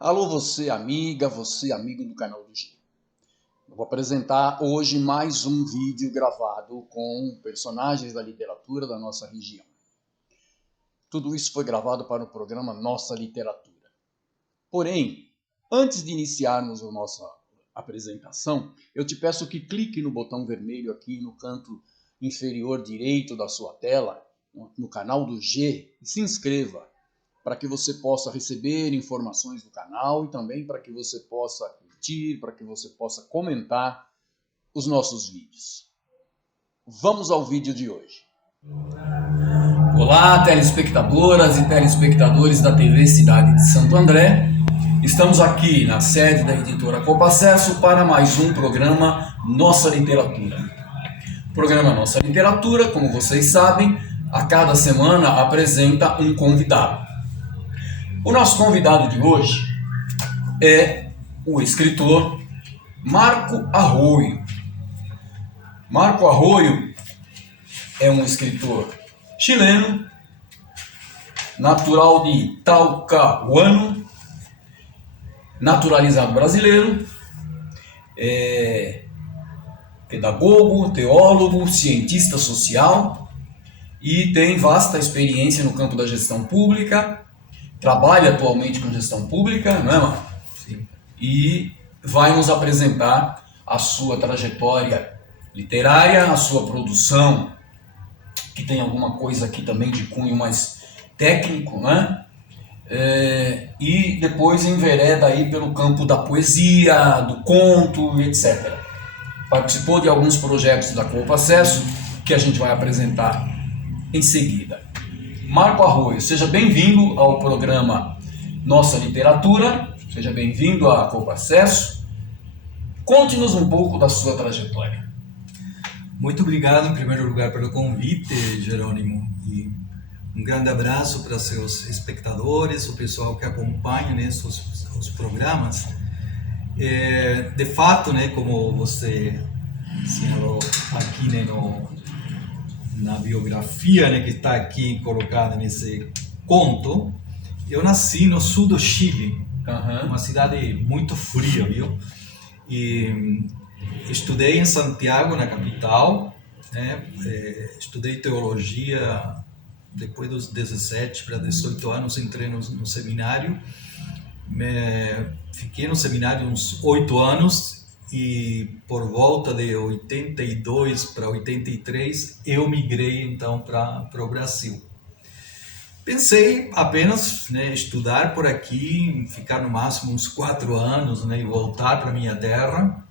Alô, você amiga, você amigo do canal do G. Eu vou apresentar hoje mais um vídeo gravado com personagens da literatura da nossa região. Tudo isso foi gravado para o programa Nossa Literatura. Porém, antes de iniciarmos a nossa apresentação, eu te peço que clique no botão vermelho aqui no canto inferior direito da sua tela, no canal do G, e se inscreva, para que você possa receber informações do canal e também para que você possa curtir, para que você possa comentar os nossos vídeos. Vamos ao vídeo de hoje. Olá, telespectadoras e telespectadores da TV Cidade de Santo André. Estamos aqui na sede da editora Copacesso para mais um programa Nossa Literatura. O programa Nossa Literatura, como vocês sabem, a cada semana apresenta um convidado. O nosso convidado de hoje é o escritor Marco Arroyo. Marco Arroyo é um escritor chileno, natural de Talcahuano, naturalizado brasileiro, pedagogo, teólogo, cientista social e tem vasta experiência no campo da gestão pública. Trabalha atualmente com gestão pública, não é, Marco? Sim. E vai nos apresentar a sua trajetória literária, a sua produção, que tem alguma coisa aqui também de cunho mais técnico, né? E depois envereda aí pelo campo da poesia, do conto, etc. Participou de alguns projetos da Copacesso, que a gente vai apresentar em seguida. Marco Arroyo, seja bem-vindo ao programa Nossa Literatura, seja bem-vindo à Copacesso. Conte-nos um pouco da sua trajetória. Muito obrigado, em primeiro lugar, pelo convite, Jerônimo, e um grande abraço para seus espectadores, o pessoal que acompanha, né, os programas. De fato, né, como você assinalou aqui, né, na biografia, né, que está aqui colocada nesse conto, eu nasci no sul do Chile, uma cidade muito fria, viu? E estudei em Santiago, na capital, né? Estudei teologia, depois dos 17 para 18 anos entrei no seminário, fiquei no seminário uns 8 anos, e por volta de 82 para 83 eu migrei então para o Brasil. Pensei apenas, né, estudar por aqui, ficar no máximo uns 4 anos, né, e voltar para minha terra.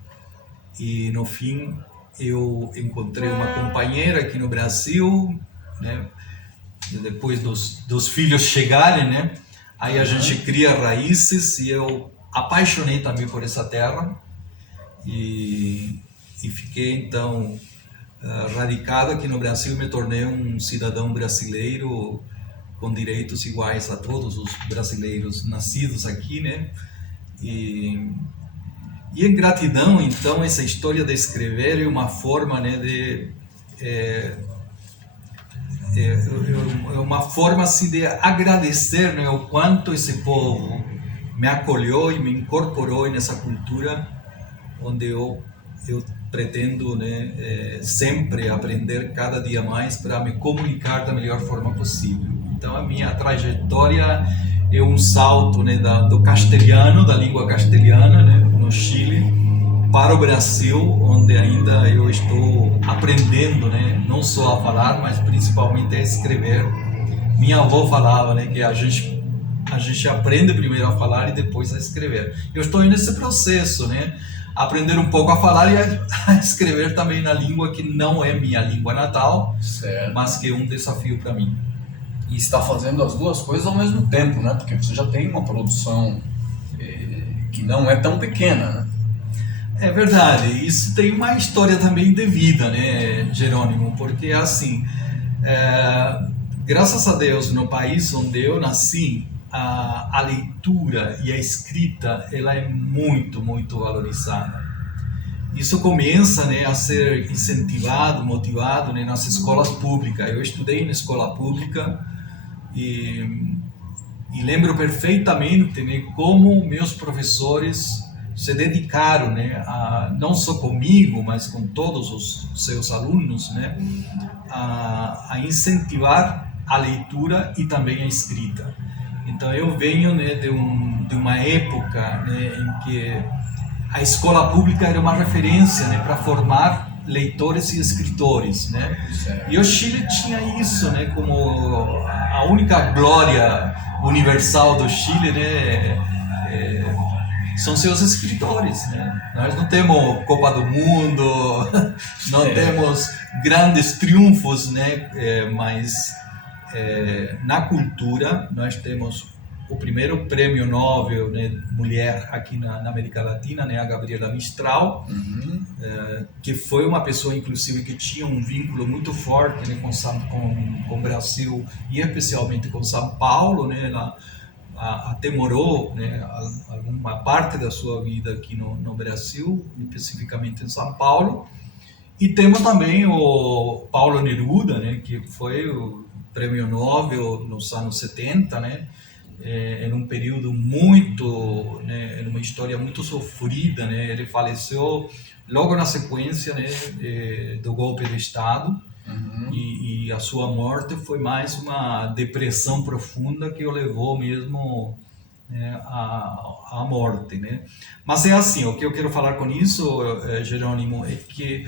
E no fim eu encontrei uma companheira aqui no Brasil, né, depois dos filhos chegarem, né, aí a gente cria raízes e eu apaixonei também por essa terra. E fiquei então radicado aqui no Brasil, me tornei um cidadão brasileiro com direitos iguais a todos os brasileiros nascidos aqui, né? E em gratidão, então, essa história de escrever é uma forma, né, uma forma assim de agradecer, né, o quanto esse povo me acolheu e me incorporou nessa cultura onde eu pretendo, né, sempre aprender cada dia mais para me comunicar da melhor forma possível. Então a minha trajetória é um salto, né, do castelhano, da língua castelhana, né, no Chile, para o Brasil, onde ainda eu estou aprendendo, né, não só a falar, mas principalmente a escrever. Minha avó falava, né, que a gente aprende primeiro a falar e depois a escrever. Eu estou nesse processo, né? Aprender um pouco a falar e a escrever também na língua que não é minha língua natal, certo, mas que é um desafio para mim. E está fazendo as duas coisas ao mesmo tempo, né? Porque você já tem uma produção que não é tão pequena, né? É verdade, isso tem uma história também de vida, né, Jerônimo? Porque assim, graças a Deus, no país onde eu nasci, a leitura e a escrita, ela é muito, muito valorizada. Isso começa, né, a ser incentivado, motivado, né, nas escolas públicas. Eu estudei na escola pública, E lembro perfeitamente, né, como meus professores se dedicaram, né, não só comigo, mas com todos os seus alunos, né, a incentivar a leitura e também a escrita. Então eu venho, né, de uma época, né, em que a escola pública era uma referência, né, para formar leitores e escritores, né? E o Chile tinha isso, né, como a única glória universal do Chile, né, são seus escritores, né? Nós não temos Copa do Mundo, não temos grandes triunfos, né? Mas na cultura nós temos o primeiro prêmio Nobel, né, mulher aqui na América Latina, né, a Gabriela Mistral, que foi uma pessoa, inclusive, que tinha um vínculo muito forte, né, com o Brasil e especialmente com São Paulo, né, ela até morou, né, alguma parte da sua vida aqui no Brasil, especificamente em São Paulo. E temos também o Paulo Neruda, né, que foi o prêmio Nobel nos anos 70, né, em um período muito, né, em uma história muito sofrida, né, ele faleceu logo na sequência, né, do golpe de Estado, e a sua morte foi mais uma depressão profunda que o levou mesmo, né, à morte, né. Mas é assim, o que eu quero falar com isso, Jerônimo, é que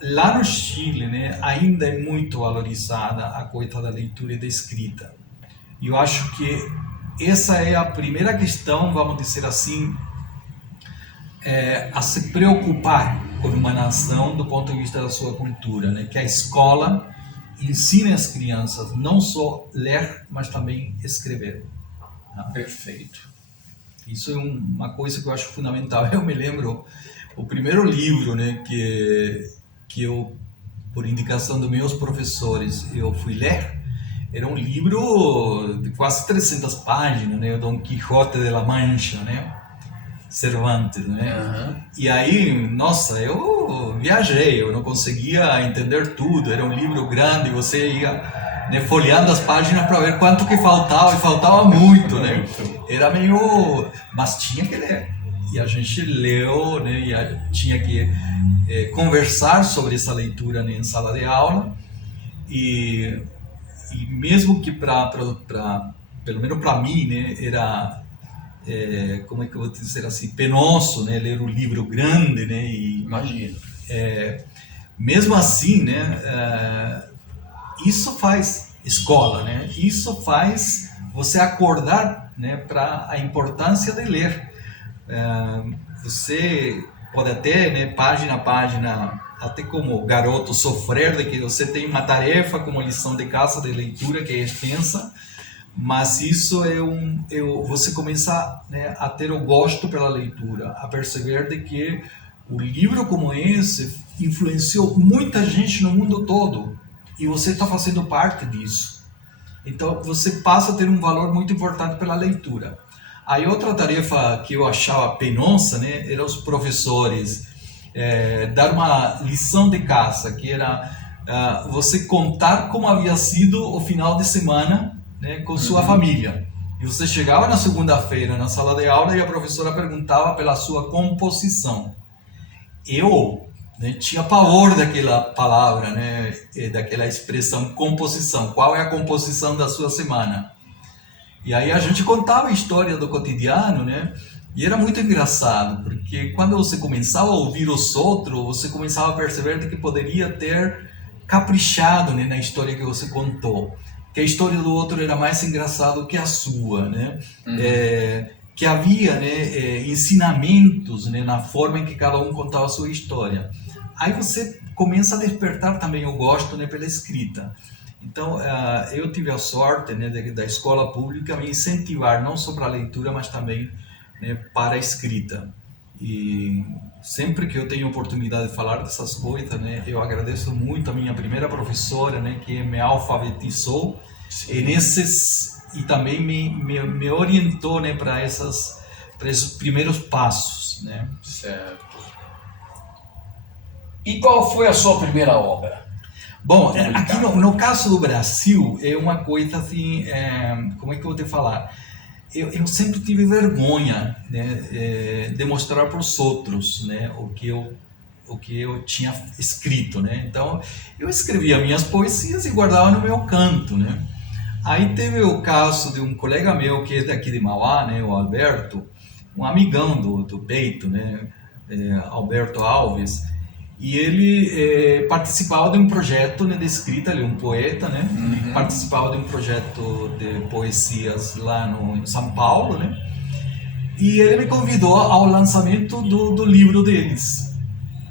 lá no Chile, né, ainda é muito valorizada a coisa da leitura e da escrita. E eu acho que essa é a primeira questão, vamos dizer assim, a se preocupar com uma nação do ponto de vista da sua cultura, né? Que a escola ensine as crianças não só ler, mas também escrever. Perfeito. Isso é uma coisa que eu acho fundamental. Eu me lembro, o primeiro livro, né, que eu, por indicação dos meus professores, eu fui ler, era um livro de quase 300 páginas, né, o Dom Quixote de la Mancha, né, Cervantes, né? E aí, nossa, eu viajei, eu não conseguia entender tudo, era um livro grande, você ia, né, folheando as páginas para ver quanto que faltava, e faltava muito, né? Era meio... mas tinha que ler. E a gente leu, né, e tinha que conversar sobre essa leitura, né, em sala de aula, e mesmo que pelo menos para mim, né, era... como é que eu vou dizer assim, penoso, né, ler um livro grande, né, e imagino. Mesmo assim, né, isso faz escola, né, isso faz você acordar, né, para a importância de ler. Você pode até, né, página a página, até como garoto, sofrer de que você tem uma tarefa como lição de casa de leitura que é extensa, mas isso você começa, né, a ter o gosto pela leitura, a perceber de que o livro como esse influenciou muita gente no mundo todo e você está fazendo parte disso. Então você passa a ter um valor muito importante pela leitura. Aí outra tarefa que eu achava penosa, né, eram os professores dar uma lição de casa, que era você contar como havia sido o final de semana, né, com sua família. E você chegava na segunda-feira na sala de aula e a professora perguntava pela sua composição. Eu, né, tinha pavor daquela palavra, né, daquela expressão composição. Qual é a composição da sua semana? E aí a gente contava a história do cotidiano, né? E era muito engraçado, porque quando você começava a ouvir os outros, você começava a perceber de que poderia ter caprichado, né, na história que você contou. Que a história do outro era mais engraçada que a sua, né? Que havia, né, ensinamentos, né, na forma em que cada um contava a sua história. Aí você começa a despertar também o gosto, né, pela escrita. Então, eu tive a sorte, né, da escola pública me incentivar não só para a leitura, mas também, né, para a escrita. E sempre que eu tenho oportunidade de falar dessas coisas, né, eu agradeço muito a minha primeira professora, né, que me alfabetizou e também me orientou, né, para esses primeiros passos, né. Certo. E qual foi a sua primeira obra? Bom, aqui no caso do Brasil, é uma coisa assim, como é que eu vou te falar? Eu sempre tive vergonha, né, de mostrar para os outros, né, o que eu tinha escrito, né? Então, eu escrevia minhas poesias e guardava no meu canto, né? Aí teve o caso de um colega meu que é daqui de Mauá, né, o Alberto, um amigão do peito, né, Alberto Alves, e ele participava de um projeto, né, de escrita, ele é um poeta, né, participava de um projeto de poesias lá em São Paulo, né, e ele me convidou ao lançamento do livro deles.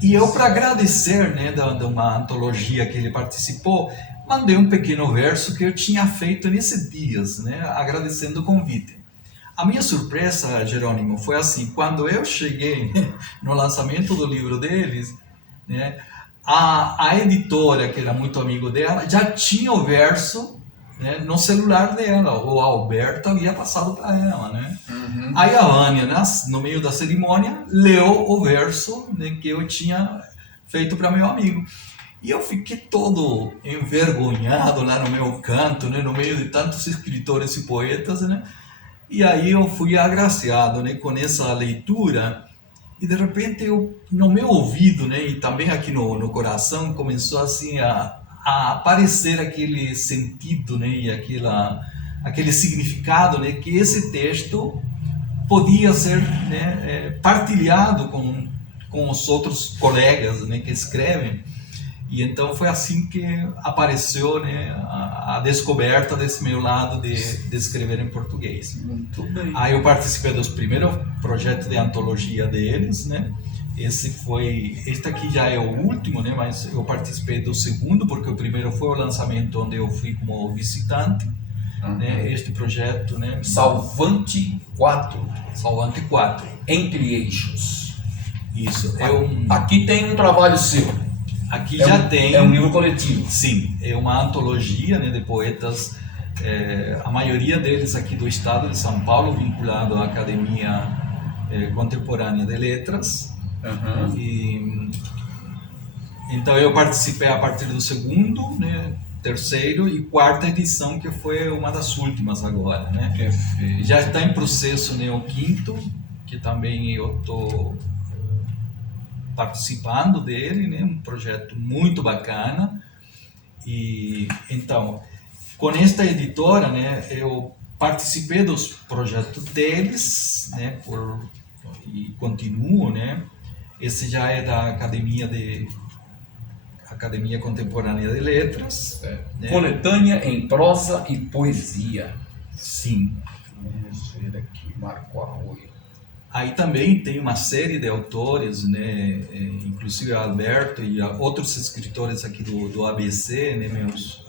E eu, para agradecer, né, de uma antologia que ele participou, mandei um pequeno verso que eu tinha feito nesses dias, né, agradecendo o convite. A minha surpresa, Jerônimo, foi assim: quando eu cheguei no lançamento do livro deles, né, a editora, que era muito amigo dela, já tinha o verso, né, no celular dela. O Alberto havia passado para ela, né? Aí a Vânia, né, no meio da cerimônia, leu o verso, né, que eu tinha feito para meu amigo. E eu fiquei todo envergonhado lá no meu canto, né, no meio de tantos escritores e poetas, né? E aí eu fui agraciado, né, com essa leitura, e de repente eu, no meu ouvido, né, e também aqui no coração, começou assim a aparecer aquele sentido, né, e aquele significado, né, que esse texto podia ser, né, partilhado com os outros colegas, né, que escrevem. E então foi assim que apareceu, né, a descoberta desse meu lado de escrever em português. Muito bem. Aí eu participei dos primeiros projetos de antologia deles, né? Este aqui já é o último, né? Mas eu participei do segundo, porque o primeiro foi o lançamento onde eu fui como visitante, né? Este projeto, né? Salvante 4. Salvante 4. Entre Eixos. Isso. Aqui tem um trabalho seu. Aqui já tem. É um livro coletivo. Sim, é uma antologia, né, de poetas, a maioria deles aqui do estado de São Paulo, vinculado à Academia Contemporânea de Letras. E, então eu participei a partir do segundo, né, terceiro e quarta edição, que foi uma das últimas agora, né? Perfeito. Já está em processo, né, o quinto, que também eu estou participando dele, né? Um projeto muito bacana. E então, com esta editora, né, eu participei dos projetos deles, né, e continuo, né? Esse já é da Academia Contemporânea de Letras, né? Coletânea em prosa e poesia. Sim. Vamos ver aqui, Marco Arroio. Aí também tem uma série de autores, né, inclusive Alberto e outros escritores aqui do ABC, né, meus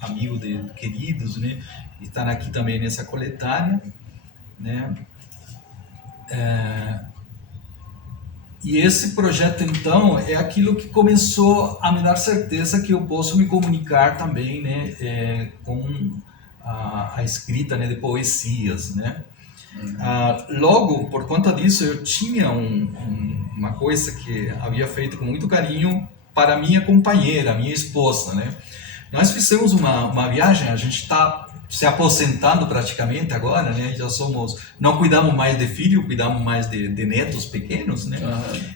amigos queridos, né, estão aqui também nessa coletânea, né. E esse projeto, então, é aquilo que começou a me dar certeza que eu posso me comunicar também, né, com a escrita, né, de poesias, né. Logo, por conta disso, eu tinha uma coisa que havia feito com muito carinho para minha companheira, minha esposa, né? Nós fizemos uma viagem, a gente está se aposentando praticamente agora, né? Não cuidamos mais de filho, cuidamos mais de netos pequenos, né?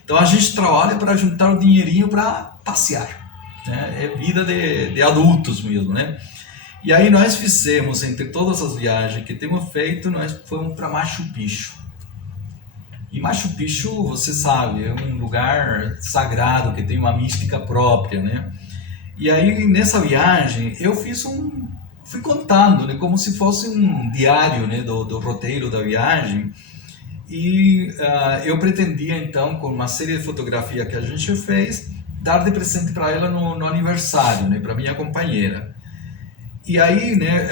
Então a gente trabalha para juntar o dinheirinho para passear, né? É vida de adultos mesmo, né? E aí nós fizemos, entre todas as viagens que temos feito, nós fomos para Machu Picchu. E Machu Picchu, você sabe, é um lugar sagrado, que tem uma mística própria, né? E aí nessa viagem eu fui contando, né, como se fosse um diário, né, do roteiro da viagem. E eu pretendia então, com uma série de fotografias que a gente fez, dar de presente para ela no aniversário, né, para minha companheira. E aí, né,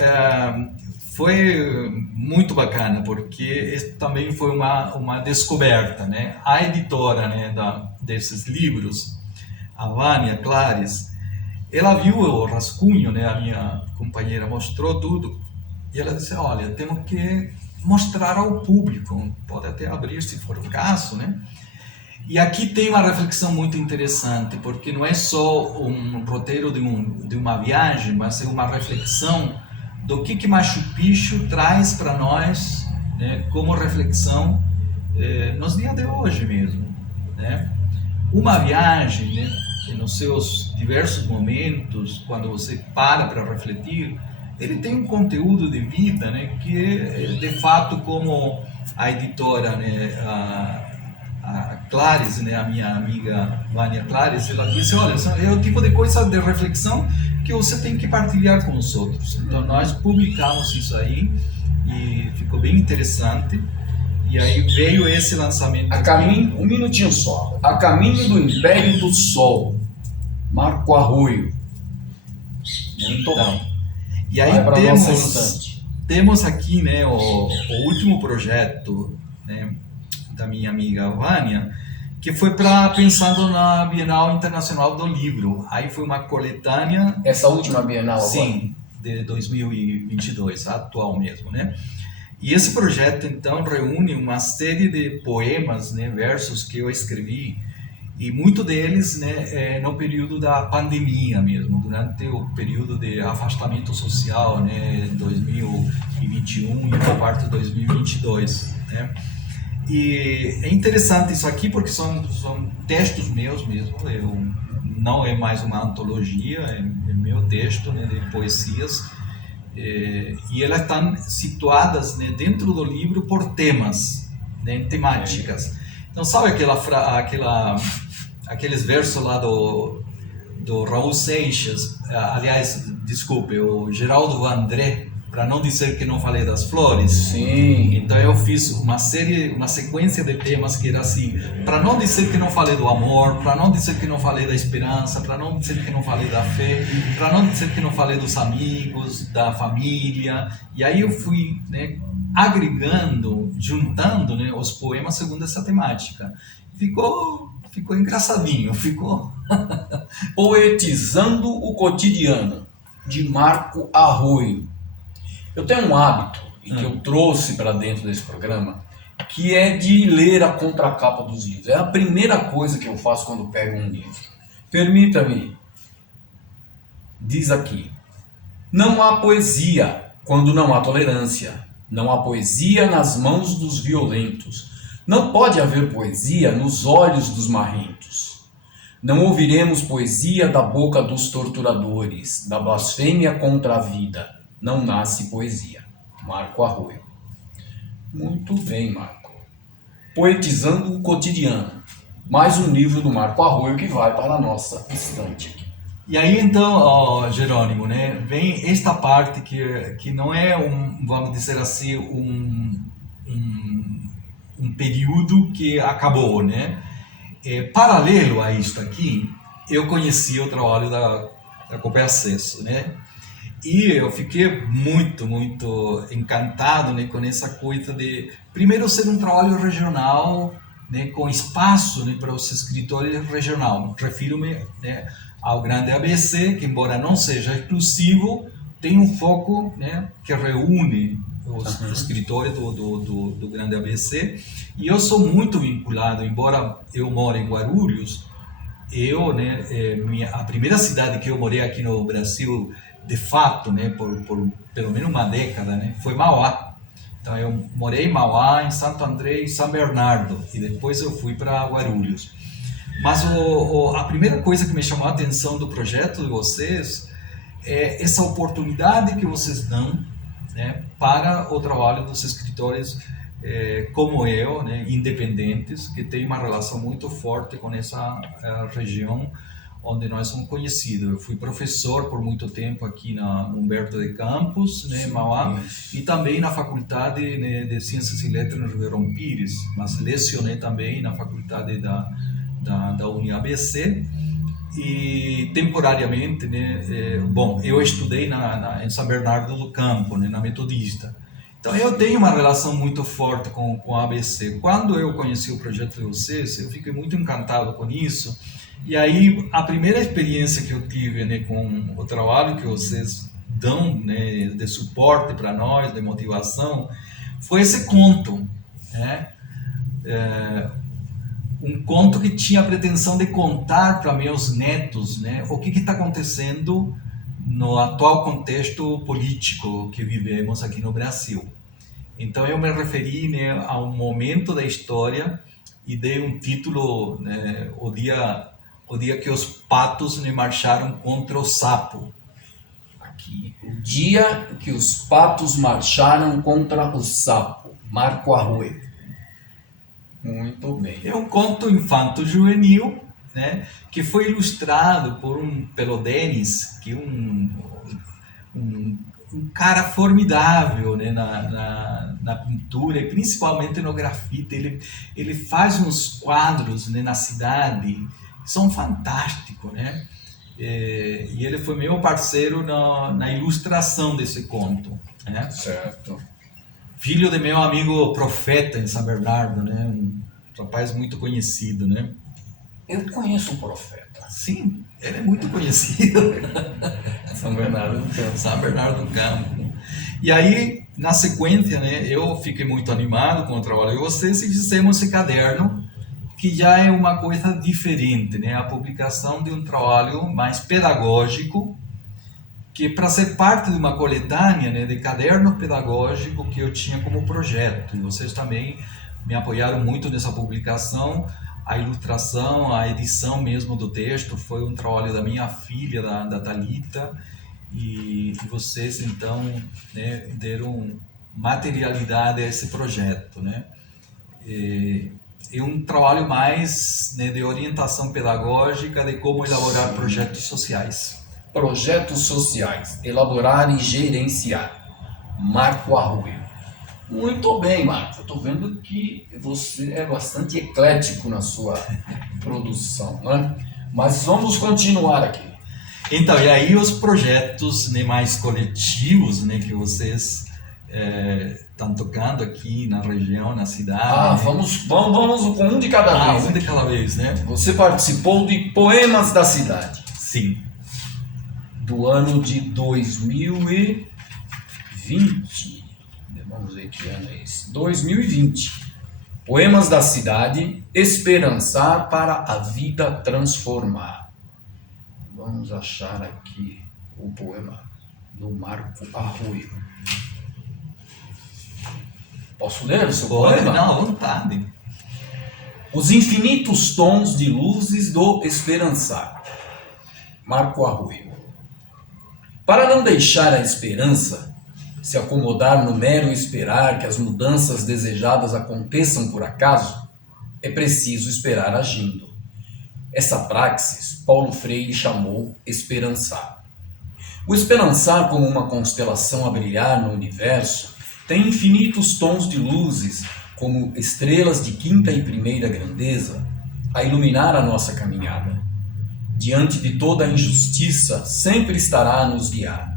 foi muito bacana, porque também foi uma descoberta, né? A editora, né, desses livros, a Vânia Clares, ela viu o rascunho, né? A minha companheira mostrou tudo, e ela disse: olha, temos que mostrar ao público, pode até abrir se for o caso, né? E aqui tem uma reflexão muito interessante, porque não é só um roteiro de uma viagem, mas é uma reflexão do que Machu Picchu traz para nós, né, como reflexão nos dias de hoje mesmo, né? Uma viagem, né, que nos seus diversos momentos, quando você para refletir, ele tem um conteúdo de vida, né, que é de fato como a editora, né, a Clarice, né, a minha amiga Vânia Clarice, ela disse, olha, é o tipo de coisa de reflexão que você tem que partilhar com os outros. Então nós publicamos isso aí e ficou bem interessante. E aí veio esse lançamento. Um minutinho só. A Caminho do Império do Sol, Marco Arroio. Muito bem. E aí temos aqui, né, o último projeto, né, da minha amiga Vânia, que foi pensando na Bienal Internacional do Livro. Aí foi uma coletânea. Essa última Bienal? Sim, de 2022, atual mesmo, né? E esse projeto, então, reúne uma série de poemas, né, versos que eu escrevi, e muito deles, né, no período da pandemia mesmo, durante o período de afastamento social, né, 2021 e uma parte de 2022, né? E é interessante isso aqui porque são textos meus mesmo, não é mais uma antologia, é meu texto, né, de poesias, e elas estão situadas, né, dentro do livro por temas, né, temáticas. Então, sabe aqueles versos lá do Raul Seixas, aliás, desculpe, o Geraldo Vandré, para não dizer que não falei das flores. Sim. Então eu fiz uma sequência de temas que era assim, para não dizer que não falei do amor, para não dizer que não falei da esperança, para não dizer que não falei da fé, para não dizer que não falei dos amigos, da família. E aí eu fui, né, agregando, juntando, né, os poemas segundo essa temática. Ficou engraçadinho, ficou. Poetizando o Cotidiano, de Marco Arroio. Eu tenho um hábito, e que eu trouxe para dentro desse programa, que é de ler a contracapa dos livros. É a primeira coisa que eu faço quando pego um livro. Permita-me, diz aqui, não há poesia quando não há tolerância. Não há poesia nas mãos dos violentos. Não pode haver poesia nos olhos dos marrentos. Não ouviremos poesia da boca dos torturadores, da blasfêmia contra a vida. Não nasce poesia. Marco Arroio. Muito bem, Marco. Poetizando o Cotidiano. Mais um livro do Marco Arroio que vai para a nossa estante. E aí então, Jerônimo, né, vem esta parte que não é vamos dizer assim, um período que acabou, né? Paralelo a isto aqui, eu conheci o trabalho da Copa Acesso, né? E eu fiquei muito, muito encantado, né, com essa coisa de, primeiro, ser um trabalho regional, né, com espaço, né, para os escritores regionais. Refiro-me, né, ao Grande ABC, que embora não seja exclusivo, tem um foco, né, que reúne os escritores do Grande ABC. E eu sou muito vinculado, embora eu moro em Guarulhos, né, a primeira cidade que eu morei aqui no Brasil, de fato, né, por pelo menos uma década, né, foi Mauá. Então eu morei em Mauá, em Santo André e São Bernardo, e depois eu fui para Guarulhos. Mas a primeira coisa que me chamou a atenção do projeto de vocês é essa oportunidade que vocês dão, né, para o trabalho dos escritores como eu, né, independentes, que tem uma relação muito forte com essa região onde nós somos conhecidos. Eu fui professor por muito tempo aqui na Humberto de Campos, né, em Mauá, e também na Faculdade, né, de Ciências e Letras no Ribeirão Pires, mas lecionei também na Faculdade da UniABC, e temporariamente, né, bom, eu estudei em São Bernardo do Campo, né, na Metodista. Então eu tenho uma relação muito forte com a ABC. Quando eu conheci o projeto de vocês, eu fiquei muito encantado com isso. E aí a primeira experiência que eu tive, né, com o trabalho que vocês dão, né, de suporte para nós, de motivação, foi esse conto, né? um conto que tinha a pretensão de contar para meus netos, né, o que está acontecendo no atual contexto político que vivemos aqui no Brasil. Então eu me referi, né, a um momento da história e dei um título, né, o dia que os patos, né, marcharam contra o sapo. Aqui, o dia que os patos marcharam contra o sapo. Marco Arroio. Muito bem. É um conto infanto-juvenil, né, que foi ilustrado pelo Denis, que é um cara formidável, né, na pintura e principalmente no grafite. Ele faz uns quadros, né, na cidade que são fantásticos, né? E ele foi meu parceiro na ilustração desse conto, né? Certo. Filho de meu amigo Profeta em São Bernardo, né? Um rapaz muito conhecido, né? Eu conheço o Profeta. Sim, ele é muito conhecido. São Bernardo do Campo. São Bernardo do Campo. E aí, na sequência, né, eu fiquei muito animado com o trabalho de vocês e fizemos esse caderno, que já é uma coisa diferente, né? A publicação de um trabalho mais pedagógico, que para ser parte de uma coletânea, né, de caderno pedagógico que eu tinha como projeto. E vocês também me apoiaram muito nessa publicação. A ilustração, a edição mesmo do texto foi um trabalho da minha filha, da Thalita, e vocês então, né, deram materialidade a esse projeto, né? É um trabalho mais, né, de orientação pedagógica, de como elaborar projetos sociais. Projetos sociais, elaborar e gerenciar. Marco Arroio. Muito bem, Marco. Estou vendo que você é bastante eclético na sua produção, né? Mas vamos continuar aqui. Então, e aí os projetos, né, mais coletivos, né, que vocês estão tocando aqui na região, na cidade. Vamos com um de cada vez. Um de cada vez, né? Você participou de Poemas da Cidade. Sim. Do ano de 2020. Vamos ver que ano é esse. 2020. Poemas da Cidade, Esperançar para a Vida Transformar. Vamos achar aqui o poema do Marco Arroio. Posso ler o seu poema? Não, à vontade. Os infinitos tons de luzes do esperançar. Marco Arroio. Para não deixar a esperança se acomodar no mero esperar que as mudanças desejadas aconteçam por acaso, é preciso esperar agindo. Essa praxis Paulo Freire chamou esperançar. O esperançar, como uma constelação a brilhar no universo, tem infinitos tons de luzes, como estrelas de quinta e primeira grandeza, a iluminar a nossa caminhada. Diante de toda a injustiça, sempre estará a nos guiar.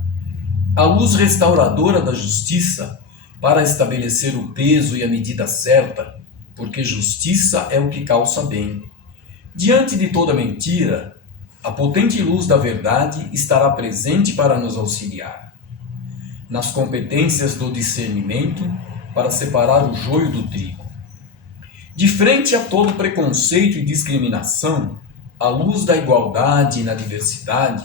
A luz restauradora da justiça, para estabelecer o peso e a medida certa, porque justiça é o que calça bem. Diante de toda mentira, a potente luz da verdade estará presente para nos auxiliar. Nas competências do discernimento, para separar o joio do trigo. De frente a todo preconceito e discriminação, a luz da igualdade e na diversidade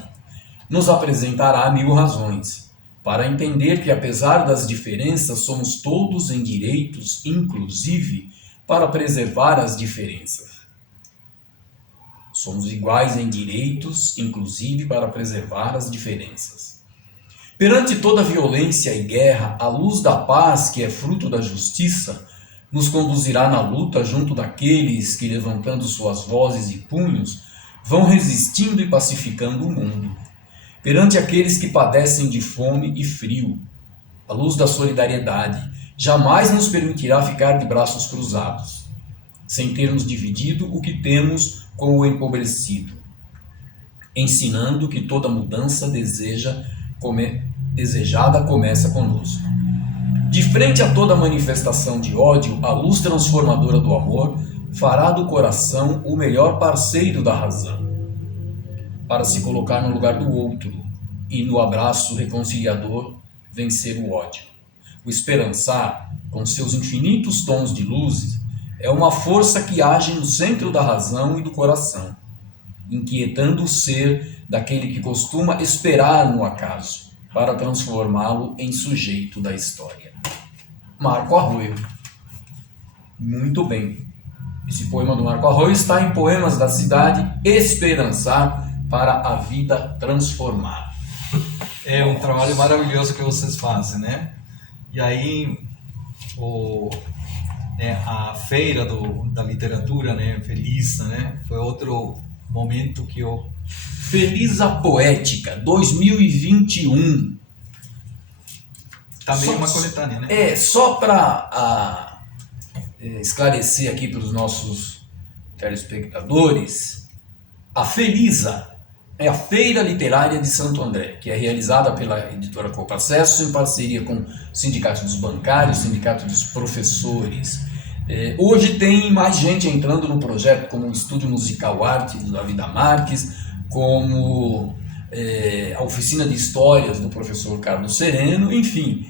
nos apresentará 1000 razões, para entender que apesar das diferenças somos todos em direitos, inclusive para preservar as diferenças. Somos iguais em direitos, inclusive para preservar as diferenças. Perante toda violência e guerra, a luz da paz, que é fruto da justiça, nos conduzirá na luta junto daqueles que, levantando suas vozes e punhos, vão resistindo e pacificando o mundo. Perante aqueles que padecem de fome e frio, a luz da solidariedade jamais nos permitirá ficar de braços cruzados, sem termos dividido o que temos com o empobrecido, ensinando que toda mudança desejada começa conosco. De frente a toda manifestação de ódio, a luz transformadora do amor fará do coração o melhor parceiro da razão, para se colocar no lugar do outro e no abraço reconciliador vencer o ódio. O esperançar, com seus infinitos tons de luzes, É uma força que age no centro da razão e do coração, inquietando o ser daquele que costuma esperar no acaso, para transformá-lo em sujeito da história. Marco Arroio. Muito bem. Esse poema do Marco Arroio está em Poemas da Cidade, Esperançar para a Vida Transformar. É um trabalho maravilhoso que vocês fazem, né? E aí, a feira da literatura, né, Felisa, né, foi outro momento que eu... Felisa Poética 2021. Também uma coletânea, né? Só para esclarecer aqui para os nossos telespectadores, a Felisa é a Feira Literária de Santo André, que é realizada pela editora Coprocesso em parceria com o Sindicato dos Bancários, Sindicato dos Professores. Hoje tem mais gente entrando no projeto, como o Estúdio Musical Arte do Davi Marques, como a Oficina de Histórias do professor Carlos Sereno, enfim.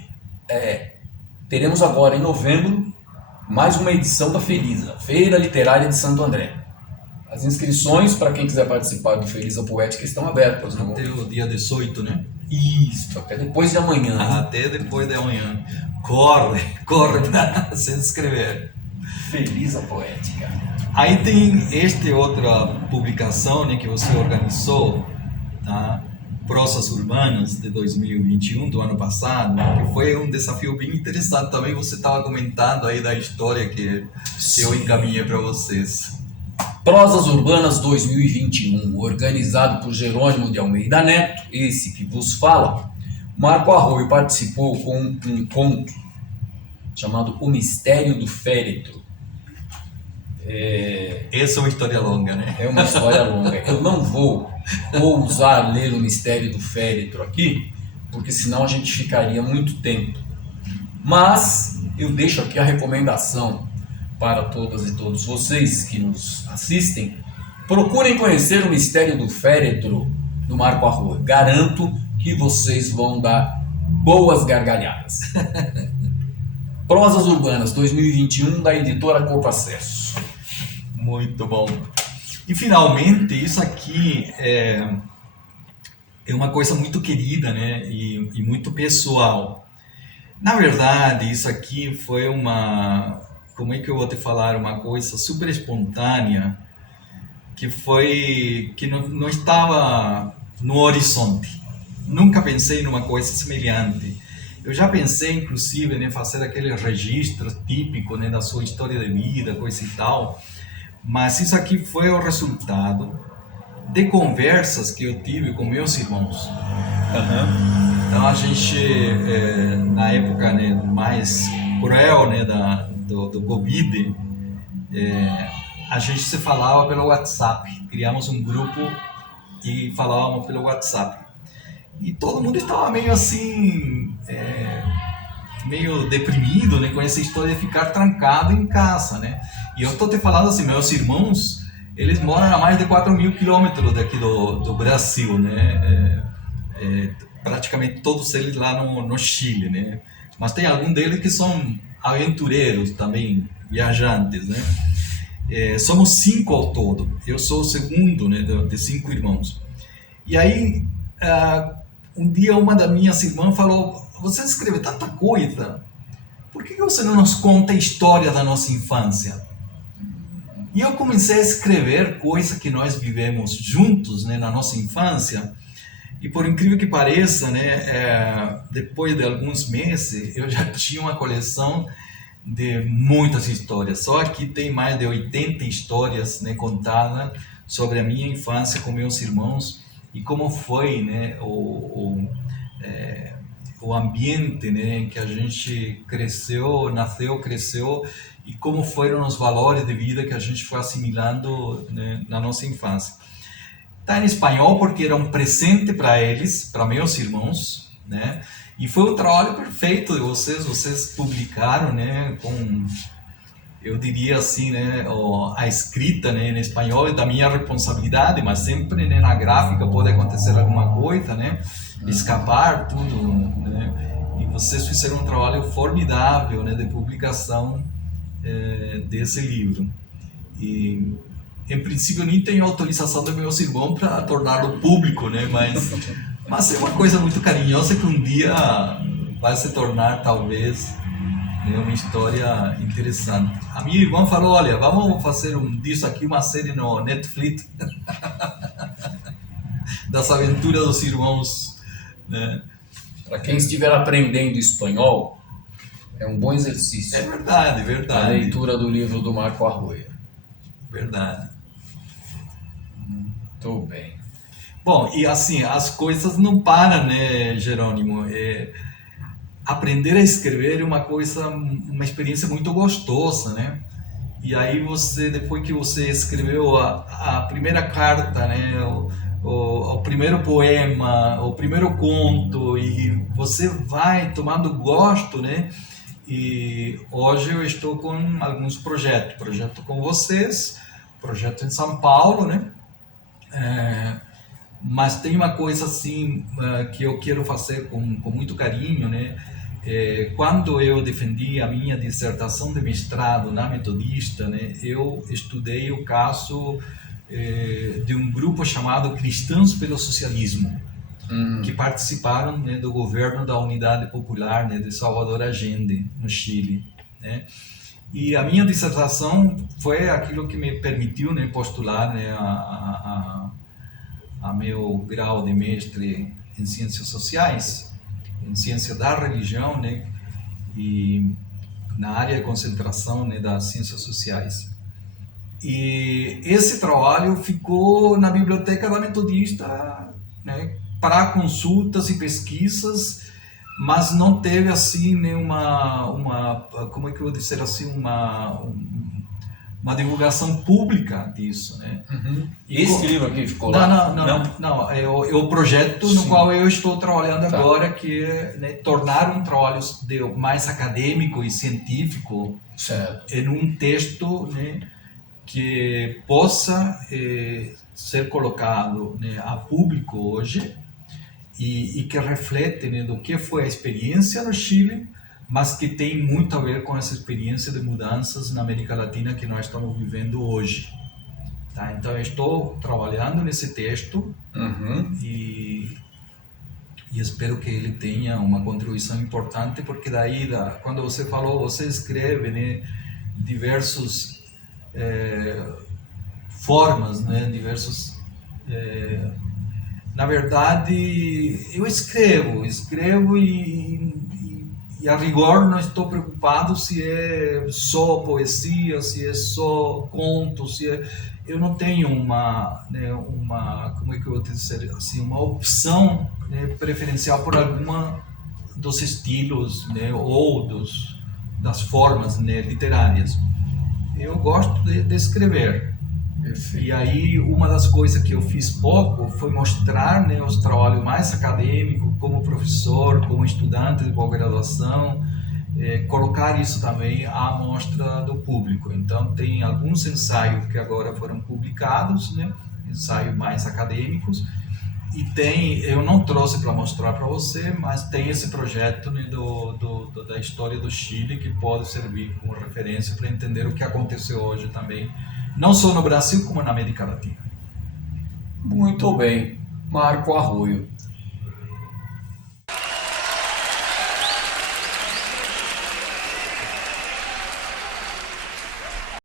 Teremos agora em novembro mais uma edição da Felisa, Feira Literária de Santo André. As inscrições para quem quiser participar do Felisa Poética estão abertas. Até o dia 18, né? Isso, até depois de amanhã. Até depois de amanhã. Corre para se inscrever. Felisa Poética. Aí tem outra publicação, né, que você organizou, tá? Prosas Urbanas de 2021, do ano passado, que foi um desafio bem interessante também. Você estava comentando aí da história que eu encaminhei para vocês. Prosas Urbanas 2021, organizado por Jerônimo de Almeida Neto, esse que vos fala. Marco Arroio participou com um conto chamado O Mistério do Féretro. Essa é uma história longa, né? É uma história longa. Eu não vou ousar ler O Mistério do Féretro aqui, porque senão a gente ficaria muito tempo. Mas eu deixo aqui a recomendação para todas e todos vocês que nos assistem. Procurem conhecer O Mistério do Féretro do Marco Arroio. Garanto que vocês vão dar boas gargalhadas. Prosas Urbanas 2021 da editora Coprocesso. Muito bom. E finalmente, isso aqui é uma coisa muito querida, né? E muito pessoal. Na verdade, isso aqui foi como é que eu vou te falar, uma coisa super espontânea, que não estava no horizonte. Nunca pensei numa coisa semelhante. Eu já pensei, inclusive, em fazer aquele registro típico, né, da sua história de vida, coisa e tal, mas isso aqui foi o resultado de conversas que eu tive com meus irmãos. Uhum. Então a gente, na época, né, mais cruel, né, do Covid, a gente se falava pelo WhatsApp. Criamos um grupo e falávamos pelo WhatsApp. E todo mundo estava meio assim, meio deprimido, né, com essa história de ficar trancado em casa, né? E eu estou te falando assim, meus irmãos, eles moram a mais de 4.000 quilômetros daqui do Brasil, né? Praticamente todos eles lá no Chile, né? Mas tem alguns deles que são aventureiros também, viajantes, né? Somos 5 ao todo. Eu sou o segundo, né, de 5 irmãos. E aí, um dia uma das minhas irmãs falou: você escreve tanta coisa, por que você não nos conta a história da nossa infância? E eu comecei a escrever coisas que nós vivemos juntos, né, na nossa infância. E por incrível que pareça, né, depois de alguns meses, eu já tinha uma coleção de muitas histórias. Só aqui tem mais de 80 histórias, né, contadas sobre a minha infância com meus irmãos e como foi, né, o ambiente, né, em que a gente nasceu, cresceu, e como foram os valores de vida que a gente foi assimilando, né, na nossa infância. Está em espanhol porque era um presente para eles, para meus irmãos, né? E foi um trabalho perfeito de vocês publicaram, né, com, eu diria assim, né, a escrita, né, em espanhol é da minha responsabilidade, mas sempre, né, na gráfica pode acontecer alguma coisa, né, escapar tudo, né? E vocês fizeram um trabalho formidável, né, de publicação desse livro. E, em princípio, nem tenho autorização dos meus irmãos para torná-lo público, né? Mas é uma coisa muito carinhosa que um dia vai se tornar, talvez, né, uma história interessante. A minha irmã falou, olha, vamos fazer disso aqui uma série no Netflix, das aventuras dos irmãos, né? Para quem estiver aprendendo espanhol, é um bom exercício. É verdade, A verdade. leitura do livro do Marco Arroyo. Verdade. Muito bem. Bom, e assim, as coisas não param, né, Jerônimo? Aprender a escrever é uma coisa, uma experiência muito gostosa, né? E aí você, depois que você escreveu a primeira carta, né, o primeiro poema, o primeiro conto, e você vai tomando gosto, né? E hoje eu estou com alguns projeto com vocês, projeto em São Paulo, né? Mas tem uma coisa assim que eu quero fazer com muito carinho, né? Quando eu defendi a minha dissertação de mestrado na Metodista, né, eu estudei o caso de um grupo chamado Cristãos pelo Socialismo, que participaram, né, do governo da Unidade Popular, né, de Salvador Allende, no Chile, né? E a minha dissertação foi aquilo que me permitiu, né, postular, né, a meu grau de mestre em Ciências Sociais, em Ciência da Religião, né, e na área de concentração, né, das Ciências Sociais. E esse trabalho ficou na biblioteca da Metodista, né, para consultas e pesquisas, mas não teve assim nenhuma, como é que eu vou dizer assim, uma divulgação pública disso, né? E esse livro aqui ficou Não, lá? não, é o projeto no Sim. qual eu estou trabalhando Tá. agora, que é, né, tornar um trabalho mais acadêmico e científico Certo. em um texto, né, que possa ser colocado, né, a público hoje e que reflete, né, do que foi a experiência no Chile, mas que tem muito a ver com essa experiência de mudanças na América Latina que nós estamos vivendo hoje. Tá? Então eu estou trabalhando nesse texto e espero que ele tenha uma contribuição importante, porque daí, quando você falou, você escreve, né, diversos formas, né, diversos... na verdade, eu escrevo e a rigor não estou preocupado se é só poesia, se é só conto, eu não tenho como é que eu vou dizer assim, uma opção, né, preferencial por alguma dos estilos, né, ou das formas, né, literárias. Eu gosto de escrever. Perfeito. E aí uma das coisas que eu fiz pouco foi mostrar, né, os trabalhos mais acadêmicos como professor, como estudante de pós-graduação, colocar isso também à mostra do público. Então tem alguns ensaios que agora foram publicados, né, ensaios mais acadêmicos, e eu não trouxe para mostrar para você, mas tem esse projeto, né, da história do Chile, que pode servir como referência para entender o que aconteceu hoje também, não só no Brasil, como na América Latina. Muito bem. Marco Arroyo.